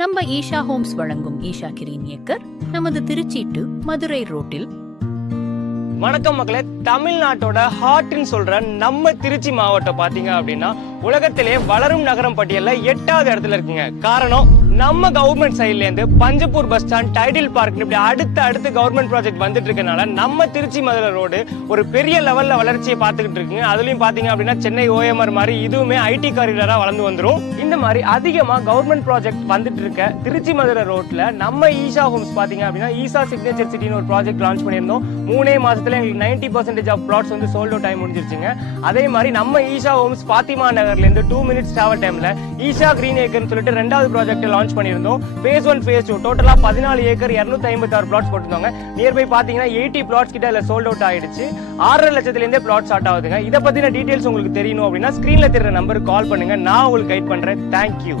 நம்ம ஈஷா ஹோம்ஸ் வழங்கும் Isha green acre நமது திருச்சி டு மதுரை ரோட்டில். வணக்கம் மக்களே, தமிழ்நாட்டோட ஹார்ட்னு சொல்ற நம்ம திருச்சி மாவட்டம் பாத்தீங்க அப்படின்னா உலகத்திலே வளரும் நகரம் பட்டியல்ல 8வது இடத்துல இருக்குங்க. காரணம் நம்ம கவர்மெண்ட் சைட்ல இருந்து Panjapur bus stand, Tidel park இப்படி அடுத்து கவர்மெண்ட் ப்ராஜெக்ட் வந்துட்டு இருக்கனால நம்ம திருச்சி மதுரை ரோடு ஒரு பெரிய லெவல்ல வளர்ச்சியை பார்த்துக்கிட்டு இருக்குங்க. அதுலயும் பாத்தீங்க அப்படின்னா சென்னை OMR மாதிரி இதுவுமே ஐடி காரிடாரா வளர்ந்து வந்துரும். இந்த மாதிரி அதிகமா கவர்மெண்ட் ப்ராஜெக்ட் வந்துட்டு இருக்க திருச்சி மதுரை ரோட்ல நம்ம ஈஷா ஹோம்ஸ் பாத்தீங்க அப்படின்னா ஈஷா சிக்னேச்சர் சிட்டின்னு ஒரு ப்ராஜெக்ட் லான்ச் பண்ணியிருந்தோம். 3 மாசத்துல எங்களுக்கு 90% ஆஃப் பிளாட்ஸ் வந்து சோல்ட் அவுட் ஆகி முடிஞ்சிருச்சுங்க. அதே மாதிரி நம்ம ஈஷா ஹோம்ஸ் பாத்திமா நகர்ல இருந்து 2 minutes டிராவல் டைம்ல ஈஷா கிரீன் ஏக்கர்னு சொல்லிட்டு 2வது ப்ராஜெக்ட் லான்ச் பண்ணியிருந்தோம். phase 1 phase 2 டோட்டலா 14 ஏக்கர் 256 பிளாட்ஸ் போட்டுருந்தாங்க. நியர்பை பாத்தீங்கன்னா 80 பிளாட்ஸ் கிட்ட அதுல சோல்ட் அவுட் ஆயிடுச்சு. 6.5 லட்சத்துல இருந்தே பிளாட் ஸ்டார்ட் ஆகுதுங்க. இதை பத்தின டீடைல்ஸ் உங்களுக்கு தெரியணும் அப்படின்னா ஸ்கிரீன்ல தெரியற நம்பருக்கு கால் பண்ணுங்க, நான் உங்களுக்கு கைட் பண்றேன். தேங்க்யூ.